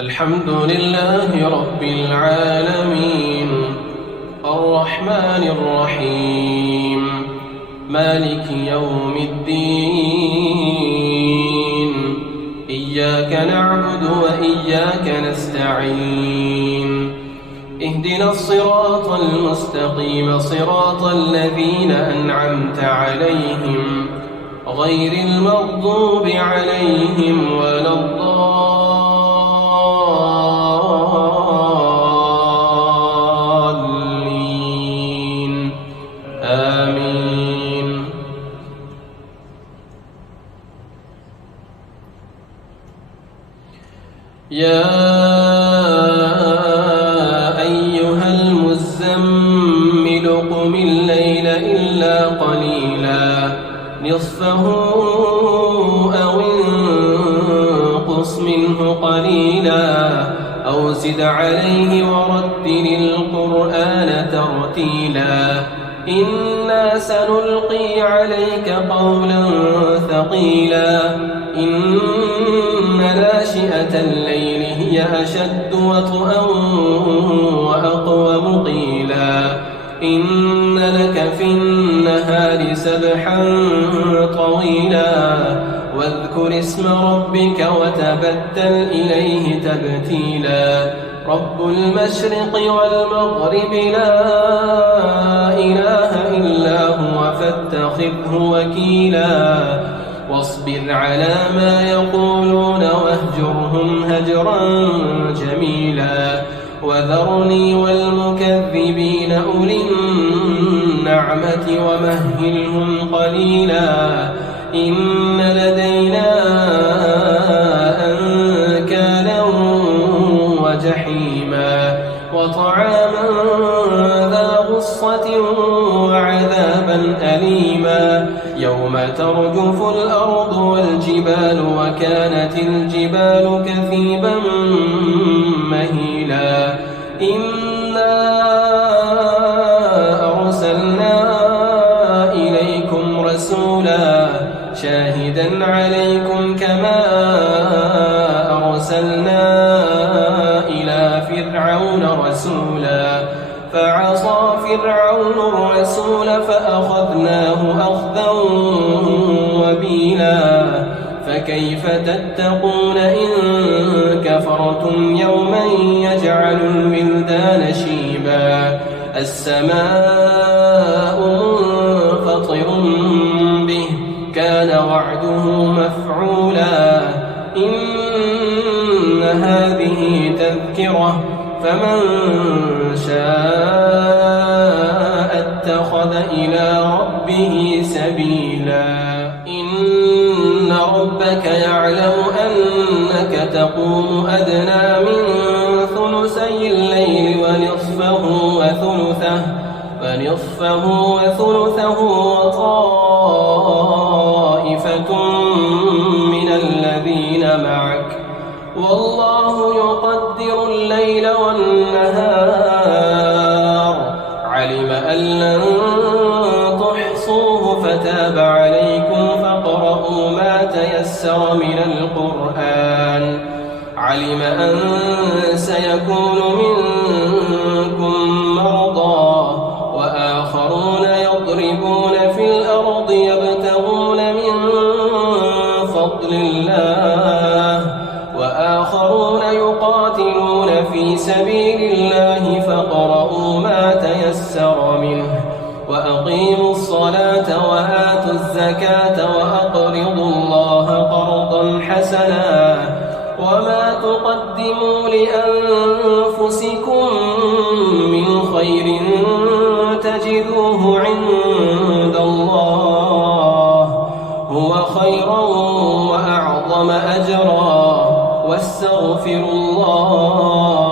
الحمد لله رب العالمين الرحمن الرحيم مالك يوم الدين إياك نعبد وإياك نستعين اهدنا الصراط المستقيم صراط الذين أنعمت عليهم غير المغضوب عليهم ولا الضالين آمين. يا أيها المزمل قم الليل إلا قليلا نصفه أو انقص منه قليلا أو زد عليه ورتل القرآن ترتيلا إنا سنلقي عليك قولا ثقيلا إن ناشئة الليل هي أشد وطئا وأقوم قيلا إن لك في النهار سبحا طويلا واذكر اسم ربك وتبتل إليه تبتيلا رب المشرق والمغرب لا إله إلا هو فاتخذه وكيلا واصبر على ما يقولون واهجرهم هجرا جميلا وذرني والمكذبين أولي النعمة ومهلهم قليلا إن لدينا أنكالا وجحيما وطعاما ذا غصة وعذابا أليما يوم ترجف الأرض والجبال وكانت الجبال كثيبا مهيلا إنا أرسلنا إليكم رسولا شاهدا عليكم كما أرسلنا إلى فرعون رسولا فعصى فرعون الرسول فأخذناه أخذا وبيلا فكيف تتقون إن كفرتم يوما يجعل الولدان شيبا السماء منفطر به كان وعده مفعولا إن هذه تذكرة فمن شاء اتخذ إلى ربه سبيلا إن ربك يعلم أنك تقوم أدنى من ثلثي الليل ونصفه وثلثه وطائفة من الذين معك والله يقدر الليل والنهار علم أن لن تحصوه فتاب عليكم فاقرؤوا ما تيسر من القرآن علم أن سيكون منكم مرضى وآخرون يضربون في الأرض يبتغون من فضل الله وآخرون يقاتلون في سبيل الله فاقرؤوا ما تيسر منه وأقيموا الصلاة وآتوا الزكاة وأقرضوا الله قرضا حسنا وما تقدموا لأنفسكم من خير تجدوه عند الله هو خيرا وأعظم أجرا واستغفروا الله